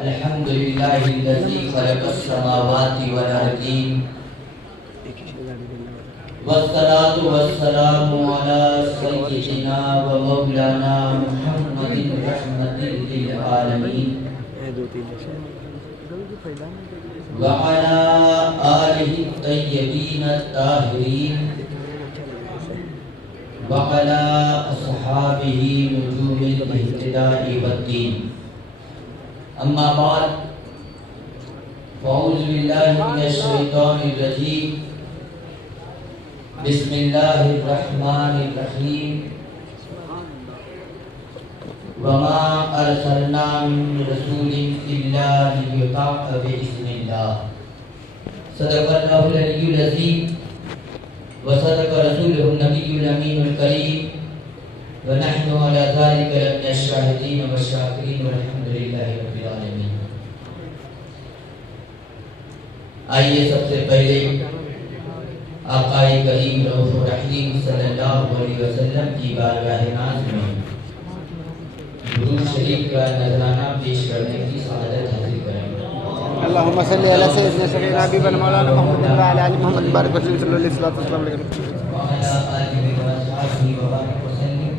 الحمد لله الذي خلق السماوات والأرضين والصلاة والسلام على سيدنا ومولانا محمد رحمة للعالمين وعلى آله الطيبين الطاهرين وعلى أصحابه نجوم الاهتداء والدين. أما بعد فأعوذ بالله من الشيطان الرجيم. بسم الله الرحمن الرحيم. وما أرسلنا من رسول إلا ليطاع بإذن الله. صدق الله العلي العظيم وصدق رسوله النبي الأمين الكريم ونحن على ذلك لمن الشاهدين والشاكرين والحمد لله رب العالمين. آئیے سب سے پہلے آقا کریم رؤوف رحیم صلی اللہ علیہ وسلم کی بارگاہ ناز میں درود شریف کا نذرانہ پیش کرنے کی سعادت حاصل کریں. اللهم صل على سيدنا سيدنا حبيبنا مولانا محمد وعلى ال محمد بارك وسلم صلى الله عليه وسلم وعلى آله وصحبه وبارك وسلم.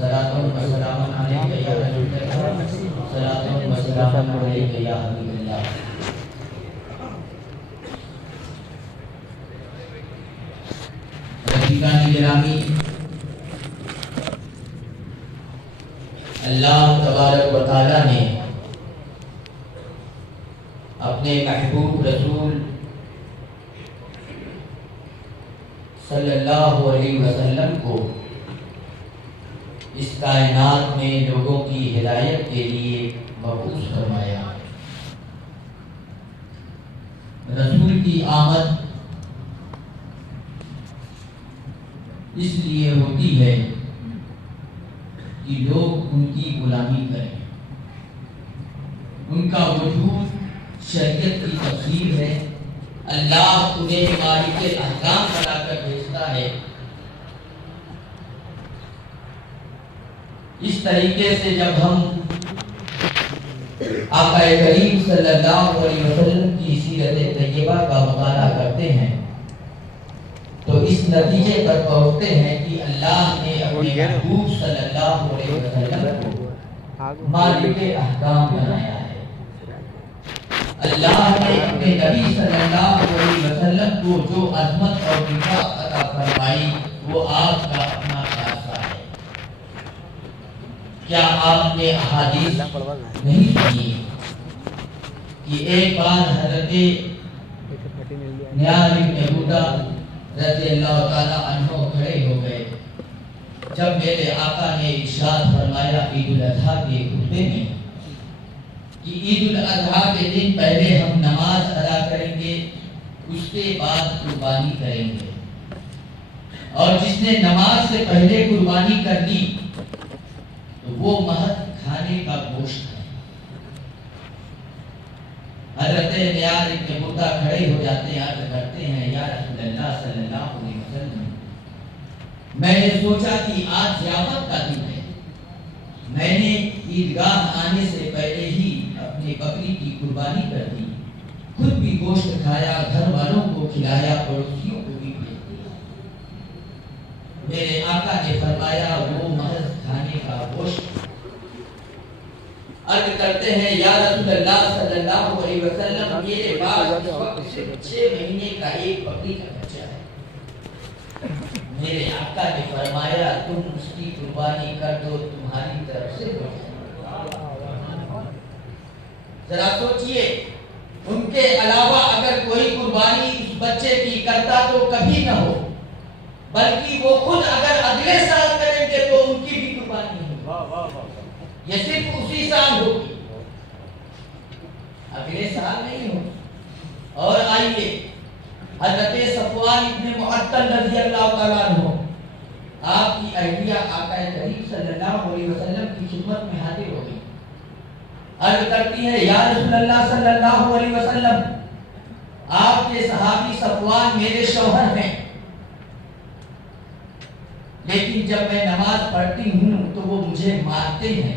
صلاة وسلام عليك يا رسول الله. صلاة وسلام عليك يا حبيب الله. رفیقان گرامی، اللہ تبارک و تعالی نے اپنے محبوب رسول صلی اللہ علیہ وسلم کو اس کائنات میں لوگوں کی ہدایت کے لیے مبعوث فرمایا. رسول کی آمد اس لیے ہوتی ہے کہ لوگ ان کی غلامی کریں. ان کا وجود شریعت کی تفسیر ہے. اللہ انہیں مالک احکام بنا کر بھیجتا ہے. اس طریقے سے جب ہم آقا کریم صلی اللہ علیہ وسلم کی سیرت طیبہ کا مطالعہ کرتے ہیں تو اس نتیجے پر پہنچتے ہیں کہ اللہ نے اپنے محبوب صلی اللہ علیہ وسلم کو مالک احکام بنایا ہے. اللہ نے اپنے نبی صلی اللہ علیہ وسلم کو جو عظمت اور رفعت عطا فرمائی وہ آپ کا اپنا خاصہ ہے. کیا آپ نے احادیث نہیں سنی کہ ایک بار حضرت نیار بن عبودہ رضی اللہ تعالی عنہ کھڑے ہو گئے جب میرے آقا نے ارشاد فرمایا عید الاضحیٰ کے خطبے میں کہ عید الاضحیٰ کے دن پہلے ہم نماز ادا کریں گے، اس کے بعد قربانی کریں گے، اور جس نے نماز سے پہلے قربانی کر دی تو وہ محض کھانے کا گوشت ہے. حضرت نیار ابن عبودہ کھڑے ہو جاتے ہیں، عرض کرتے ہیں یا رسول اللہ صلی اللہ علیہ وسلم، میں نے سوچا کہ آج ضیافت کا دن ہے. میں نے عیدگاہ آنے سے پہلے ہی اپنے بکری کی قربانی کر دی، خود بھی گوشت کھایا، گھر والوں کو کھلایا، پڑوسیوں کو بھی بھیج دیا. میرے آقا نے فرمایا وہ محض کھانے کا گوشت. عرض کرتے ہیں یا رسول اللہ صلی اللہ علیہ وسلم، میرے پاس اس وقت صرف 6 مہینے کا ایک بکری کا بچہ ہے. میرے آقا نے فرمایا تم اس کی قربانی کر دو، تمہاری طرف سے ہو جائے. ذرا سوچئے، ان کے علاوہ اگر کوئی قربانی اس بچے کی کرتا تو کبھی نہ ہو، بلکہ وہ خود اگر اگلے سال کریں گے تو ان کی بھی قربانی ہوگی. یہ صرف اسی سال ہوگی، اگلے سال نہیں ہوگی. اور آئیے حضرت صفوان ابن معطل رضی اللہ تعالیٰ عنہ آپ کی اہلیہ آقا کریم صلی اللہ علیہ وسلم کی خدمت میں حاضر ہو گئی. عرض کرتی ہے یا رسول اللہ صلی اللہ علیہ وسلم، آپ کے صحابی صفوان میرے شوہر ہیں، لیکن جب میں نماز پڑھتی ہوں تو وہ مجھے مارتے ہیں.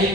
1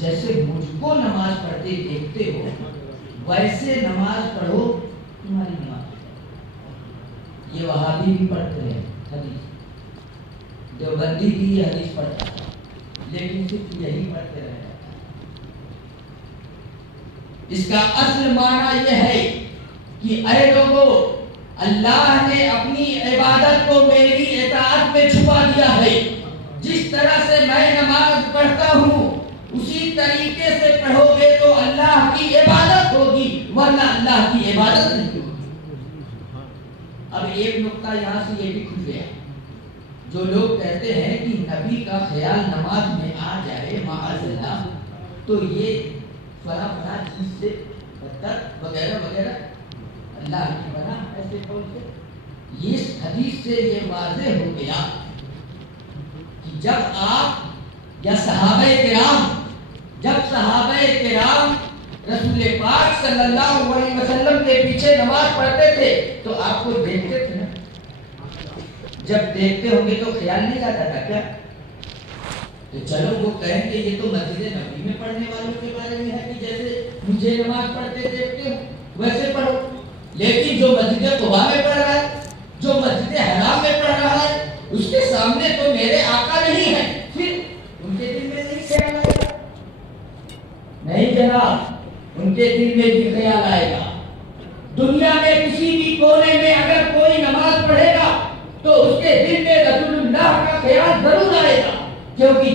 جیسے مجھ کو نماز پڑھتے دیکھتے ہو ویسے نماز پڑھو تمہاری نماز. یہ وہابی بھی پڑھتے ہیں حدیث, دیوبندی بھی یہ حدیث پڑھتا ہے, لیکن صرف یہی پڑھتے رہے. اس کا اصل معنی یہ ہے کہ اے لوگوں, اللہ نے اپنی عبادت کو میری اطاعت میں چھپا دیا ہے. جس طرح سے میں نماز پڑھتا ہوں اسی طریقے سے پڑھو گے تو اللہ کی عبادت ہوگی, ورنہ اللہ کی عبادت نہیں ہوگی. اب ایک نقطہ یہاں سے یہ بھی کھل گیا, جو لوگ کہتے ہیں کہ نبی کا خیال نماز میں آ جائے معاذ اللہ, تو یہ فلاں فلاں چیز سے وغیرہ وغیرہ اللہ کی بنا ایسے بولتے. اس حدیث سے یہ واضح ہو گیا کہ جب آپ یا صحابہ کرام رسول پاک صلی اللہ علیہ وسلم کے پیچھے نماز پڑھتے تھے تو آپ کو دیکھتے تھے نا. جب دیکھتے ہوں گے تو خیال نہیں آتا تھا کیا کہ چلو وہ کہیں کہ یہ تو مسجد نبی میں پڑھنے والوں کے بارے میں ہے کہ جیسے مجھے نماز پڑھتے دیکھتے ہو ویسے پڑھو. لیکن جو مسجد قباء میں پڑھ رہا ہے, جو مسجد حرام میں پڑھ رہا ہے, اس کے سامنے تو میرے آقا نہیں ہے, پھر ان کے دل میں نہیں خیال آئے گا؟ نہیں جناب, ان کے دل میں بھی خیال آئے گا. دنیا میں کسی بھی کونے میں اگر کوئی نماز پڑھے گا تو اس کے دل میں رسول اللہ کا خیال ضرور آئے گا, کیونکہ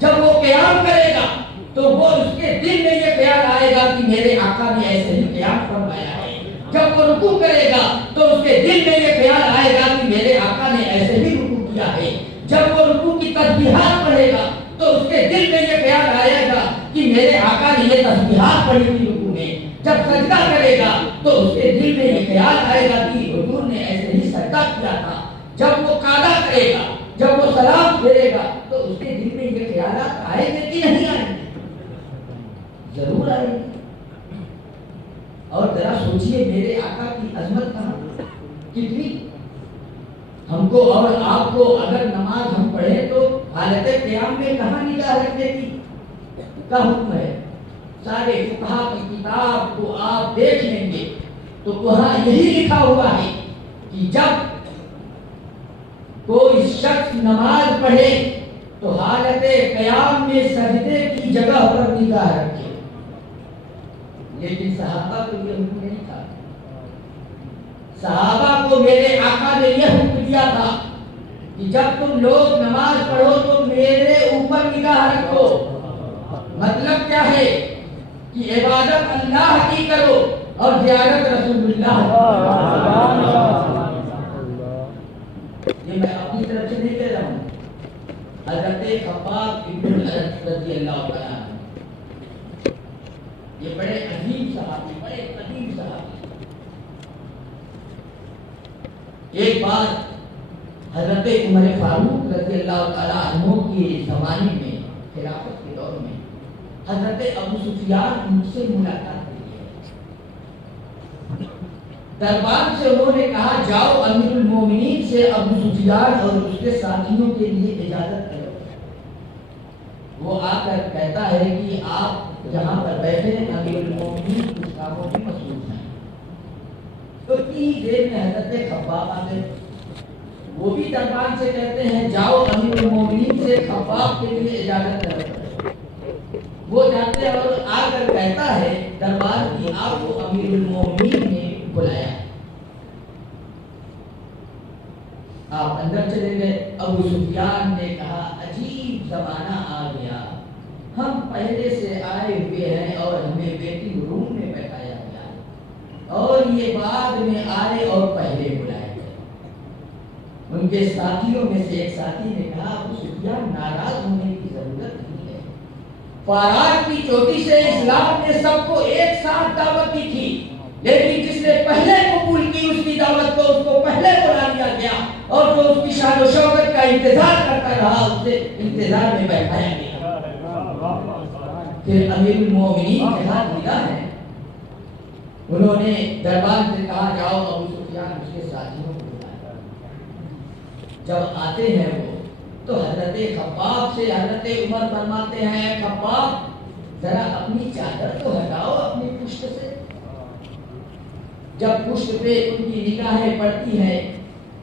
جب وہ قیام کرے گا تو وہ اس کے دل میں یہ خیال آئے گا کہ میرے آقا نے ایسے ہی قیام فرمایا ہے. جب وہ رکوع کرے گا تو اس کے دل میں یہ خیال آئے گا کہ میرے آقا نے ایسے ہی رکوع کیا ہے. جب وہ رکوع کی تسبیحات پڑھے گا تو اس کے دل میں یہ خیال آئے گا کہ میرے آقا نے یہ تسبیحات پڑھی تھی رکوع میں. جب سجدہ کرے گا تو اس کے دل میں یہ خیال آئے گا کہ حضور نے ایسے ہی سجدہ کیا تھا. جب وہ قعدہ کرے گا, جب وہ سلام پھیرے گا تو اس کے دل میں یہ خیالات آئیں گے کہ نہیں آئیں گے؟ ضرور آئیں گے. اور ذرا سوچئے میرے آقا کی عظمت کہاں کتنی. ہم کو اور آپ کو اگر نماز ہم پڑھیں تو حالت قیام میں کہاں نگاہ رکھنے کی کا حکم ہے؟ سارے فقہا کی کتاب کو آپ دیکھ لیں گے تو وہاں یہی لکھا ہوا ہے کہ جب کوئی شخص نماز پڑھے تو حالت قیام میں سجدے کی جگہ پر نگاہ رکھے. لیکن صحابہ کو یہ حکم نہیں تھا. صحابہ کو میرے آقا نے یہ حکم دیا تھا کہ جب تم لوگ نماز پڑھو تو میرے اوپر نگاہ رکھو. مطلب کیا ہے کہ عبادت اللہ کی کرو اور زیارت رسول اللہ. یہ میں اپنی طرف سے نہیں کہہ رہا ہوں, حضرت خباب ابن الارت رضی اللہ عنہ یہ بڑے عظیم صحابی, بڑے قدیم صحابی. ایک بار حضرت عمر فاروق رضی اللہ تعالیٰ عنہ کے زمانے میں خلافت کے دور میں حضرت ابو سفیان ان سے ملاقات کی. دربار سے انہوں نے کہا جاؤ امیر المومنین سے ابو سفیان اور اس کے ساتھیوں کے لیے اجازت کرو. وہ آ کر کہتا ہے کہ آپ یہاں پر بیٹھے, امیر المومنین کچھ کاموں میں مصروف ہیں. تو اتنی دیر میں حضرت خباب آ گئے. وہ بھی دربار سے کہتے ہیں جاؤ امیر المومنین سے خباب کے لیے اجازت کرو. وہ جاتے ہیں اور آ کر کہتا ہے دربار کی آپ کو امیر المومنین نے بلایا. آپ اندر چلے گئے. ابو سفیان نے کہا عجیب زمانہ آ گیا, ہم پہلے سے آئے ہوئے ہیں اور ہمیں ویٹنگ روم میں بیٹھایا گیا اور یہ بعد میں آئے اور پہلے بلائے گئے. ان کے ساتھیوں میں سے ایک ساتھی نے کہا ابو سفیان ناراض ہونے کی ضرورت نہیں ہے. فارات کی چوٹی سے اسلام نے سب کو ایک ساتھ دعوت دی تھی, لیکن جس نے پہلے قبول کی اس کی دعوت کو اس کو پہلے بلا لیا گیا اور جو اس کی شان و شوکت کا انتظار کرتا رہا اسے انتظار میں بیٹھایا گیا. پھر امیر المومنین کے ہاتھ ملا ہے. انہوں نے دربار سے کہا جاؤ ابو سفیان اس کے ساتھیوں کو بلایا. جب آتے ہیں وہ تو حضرت خباب سے حضرت عمر فرماتے ہیں خباب ذرا اپنی چادر تو ہٹاؤ اپنی پشت سے. جب پشت پہ ان کی نگاہیں پڑتی ہیں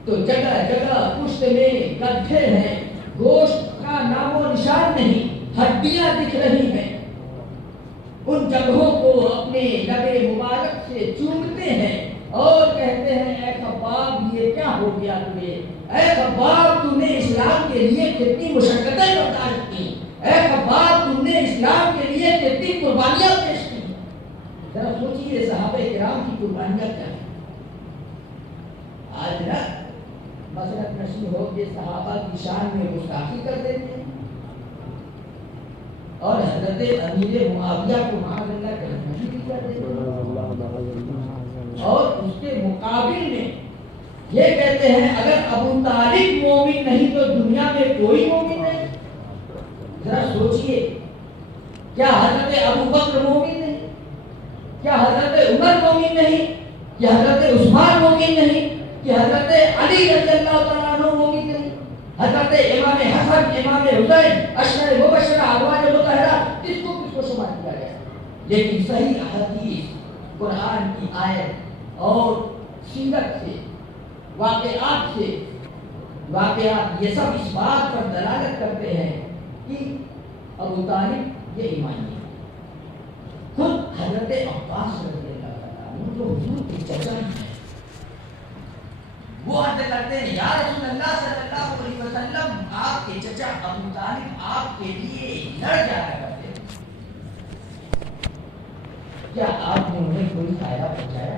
تو جگہ جگہ پشت میں گڈھے ہیں, گوشت کا نام و نشان نہیں, ہڈیاں دکھ رہی ہیں. ان جگہوں کو اپنے لب مبارک سے چومتے ہیں اور کہتے ہیں اے خباب یہ کیا ہو گیا تمہیں, اے خباب تم نے اسلام کے لیے کتنی مشقتیں برداشت کی, اے خباب تم نے اسلام کے لیے کتنی قربانیاں پیش کی. ذرا سوچیے صحابہ کرام کی قربانیاں کیا ہیں. آج نا مسلک نشی ہو کے صحابہ کی شان میں گستاخی کر دیتے ہیں اور حضرت امیر معاویہ کو معاذ اللہ جہنمی بھی کر دیتے ہیں, اور اس کے مقابل میں یہ کہتے ہیں اگر ابو طالب مومن نہیں تو دنیا میں کوئی مومن نہیں. ذرا سوچئے کیا حضرت ابو بکر مومن نہیں, کیا حضرت عمر مومن نہیں, کیا حضرت عثمان مومن نہیں, کیا حضرت علی رضی اللہ تعالیٰ عنہ مومن نہیں, حضرت امام حسن امام حسین اشرار مبشرہ ازواج مطہرہ کس کو شمار کیا گیا. لیکن صحیح احادیث قرآن کی آیت اور سیرت سے واقعات یہ سب اس بات پر دلالت کرتے ہیں کہ ابو طالب یہ ایمانی ہے. خود حضرت عباس رضی اللہ تعالیٰ جو حضور کے چچا ہیں وہ عرض کرتے ہیں یا رسول اللہ صلی اللہ علیہ وسلم آپ کے چچا ابو طالب آپ کے لیے لڑ جایا کرتے ہیں, کیا آپ نے انہیں کوئی فائدہ پہنچایا؟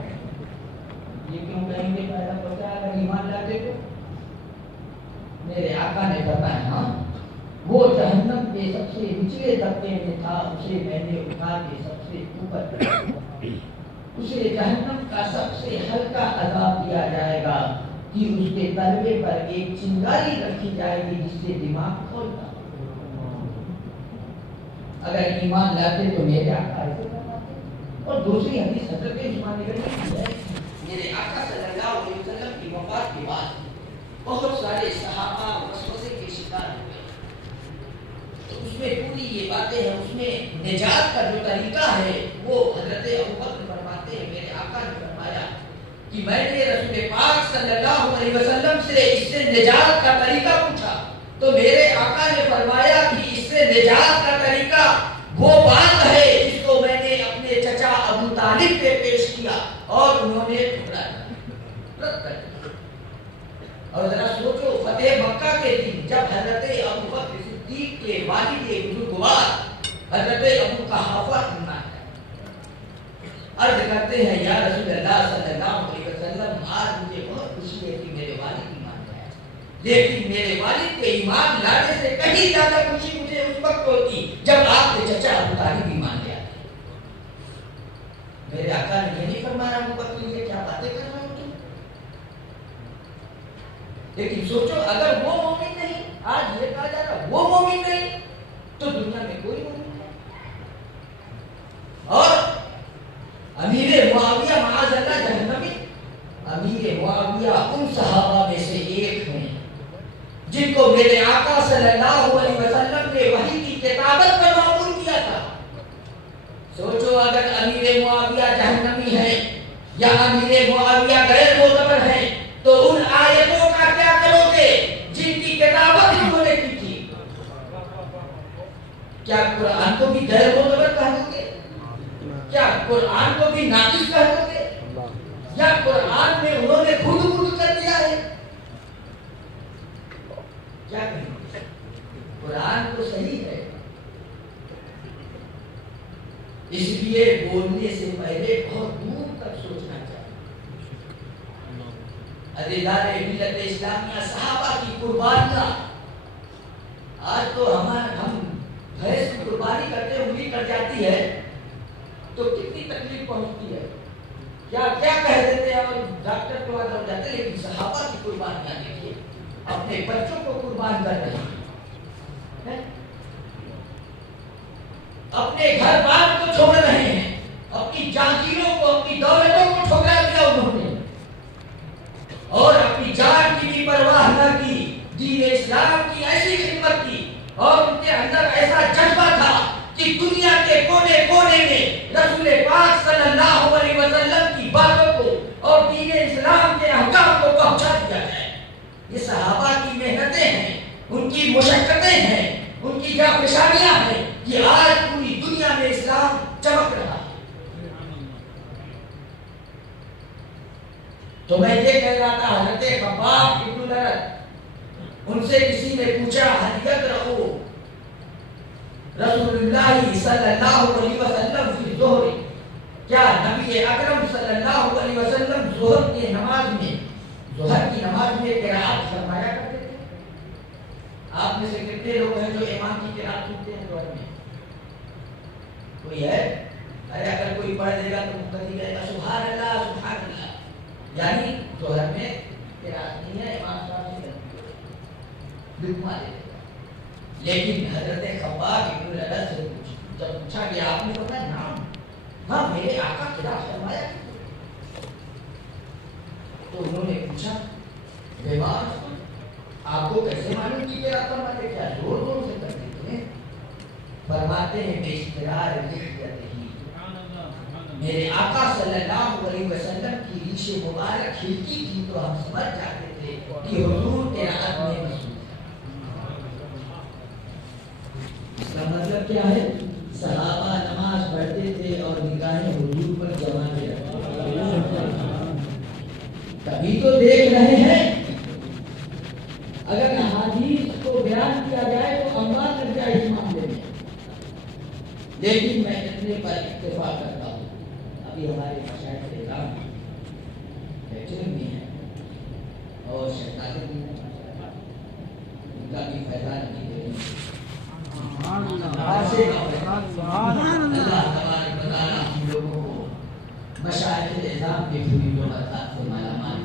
یہ کیوں کہیں گے فائدہ پہنچایا اگر ایمان لاتے تو؟ میرے آقا نے بتایا ہاں وہ جہنم کے سب سے نچلے طبقے میں تھا, اسے میں نے اٹھا کے سب سے اوپر اسے جہنم کا سب سے ہلکا عذاب دیا جائے گا کہ اس کے تلوے پر ایک چنگاری رکھی جائے گی جس سے دماغ کھولتا. اگر ایمان لاتے تو میرے آقا ایسے فرماتے. اور دوسری حدیث حضرت عثمان کی ہے, میرے آقا صلی اللہ علیہ وسلم کی وفات کے بعد بہت سارے صحابہ وسوسے کے شکار ہو گئے. تو اس میں پوری یہ باتیں ہیں, اس میں نجات کا جو طریقہ ہے وہ حضرت ابوبکر فرماتے ہیں میرے آقا نے فرمایا کہ میں نے رسول پاک صلی اللہ علیہ وسلم سے اس سے نجات کا طریقہ پوچھا تو میرے آقا نے فرمایا کہ اس سے نجات کا طریقہ وہ بات ہے جس کو میں نے اپنے چچا ابو طالب پہ پیش کیا اور انہوں نے ٹھکرا دیا. اور ذرا سوچو فتح مکہ کے دن جب حضرت ابو بکر صدیق کے والد بزرگوار حضرت ابو قحافہ عرض کرتے ہیں یا رسول اللہ صلی اللہ علیہ وسلم آج مجھے بہت خوشی ہے کہ میرے والد ایمان لائے, لیکن میرے والد کے ایمان لانے سے کہیں زیادہ خوشی مجھے اس وقت ہوتی جب آپ کے چچا ابو طالب ایمان لے آتے. میرے آقا نے یہ نہیں فرمایا ابو بکر یہ کیا باتیں کر رہے ہو تم, لیکن سوچو اگر وہ مومن نہیں, آج یہ کہا جا رہا وہ مومن نہیں تو دنیا میں کوئی مومن نہیں. اور امیر معاویہ معاذ اللہ جہنمی, امیر معاویہ ان صحابہ میں سے ایک ہیں جن کو میرے آقا صلی اللہ علیہ وسلم نے وحی کی کتابت پر معمول کیا تھا. سوچو اگر امیر معاویہ جہنمی ہے یا امیر معاویہ غیر معتبر ہے تو ان آیتوں کا کیا کرو گے جن کی کتابت انہوں نے کی تھی؟ کیا قرآن کو بھی غیر معتبر کہہ دو گے؟ کیا قرآن کو بھی ناقص کہہ دو گے؟ یا قرآن میں انہوں نے خود کر دیا ہے؟ کیا کہیں گے؟ قرآن تو صحیح ہے, اس لیے بولنے سے پہلے بہت دور تک سوچنا چاہیے. عزیزان ملت اسلامیہ صحابہ کی قربانیاں, آج تو ہم بھینس کی قربانی کرتے انگلی کٹ جاتی ہے تو کتنی تکلیف پہنچتی ہے, کیا کہہ دیتے ہیں اور ڈاکٹر کو ہو جاتے ہیں. لیکن صحابہ کی قربانیاں دیکھیے, اپنے بچوں کو قربان کر رہے ہیں, اپنے گھر بار کو چھوڑ رہے ہیں, اپنی جاگیروں کو اپنی دولتوں کو ٹھکرا دیا انہوں نے, اور اپنی جان کی بھی پرواہ نہ کی, دین اسلام کی ایسی دنیا کے کونے کونے میں رسول پاک صلی اللہ علیہ وسلم کی باتوں کو اور دین اسلام کے احکام کو پہنچا دیا جائے. یہ صحابہ کی محنتیں ہیں, ان کی مشقتیں ہیں, ان کی جانفشانیاں ہیں کہ آج پوری دنیا میں اسلام چمک رہا ہے. تو میں یہ کہہ رہا تھا, حضرت خباب ابن الارت, ان سے کسی نے پوچھا حل یقرأ رسول اللہ صلی اللہ علیہ وسلم فی الظہر, کیا نبی اکرم صلی اللہ علیہ وسلم ظہر کی نماز میں قرأت فرمایا کرتے تھے؟ آپ میں سے کتنے لوگ ہیں جو امام کی قرأت سنتے ہیں ظہر میں؟ کوئی ہے؟ ارے اگر کوئی پڑھ دے گا تو مقتدی کہے گا سبحان اللہ سبحان اللہ, یعنی ظہر میں قرأت نہیں ہے, امام صاحب سے لکما دے گا. لیکن حضرت خباب ابن الارت سے جب پوچھا کہ آپ نے فرمایا نام, ہاں میرے آقا قرأت فرمایا, تو انہوں نے پوچھا بیمار آپ کو کیسے معلوم کی قرأت فرماتے, کیا زور زور سے کر دیتے ہیں؟ فرماتے ہیں بے اشترار لحیتہ, میرے آقا صلی اللہ علیہ وسلم کی ریش مبارک کھلتی تھی تو ہم سمجھ جاتے تھے کہ حضور قرأت میں مصروف. اس کا مطلب کیا ہے؟ صحابہ نماز پڑھتے تھے اور نگاہیں حضور پر جما کے رکھتے, کبھی تو دیکھ رہے ہیں. اگر احادیث کو بیان کیا جائے تو اموات لگ جائے اس معاملے میں, لیکن میں اتنے پر اکتفا کرتا ہوں. ابھی ہمارے مشائخ کرام لیکچر بھی ہیں اور شہزادے بھی ہیں, ان کا بھی فیضان کی دے اللہ تبارک و تعالی ہم لوگوں کو مشائخ اعظام کے پوری برکات سے مالا مال.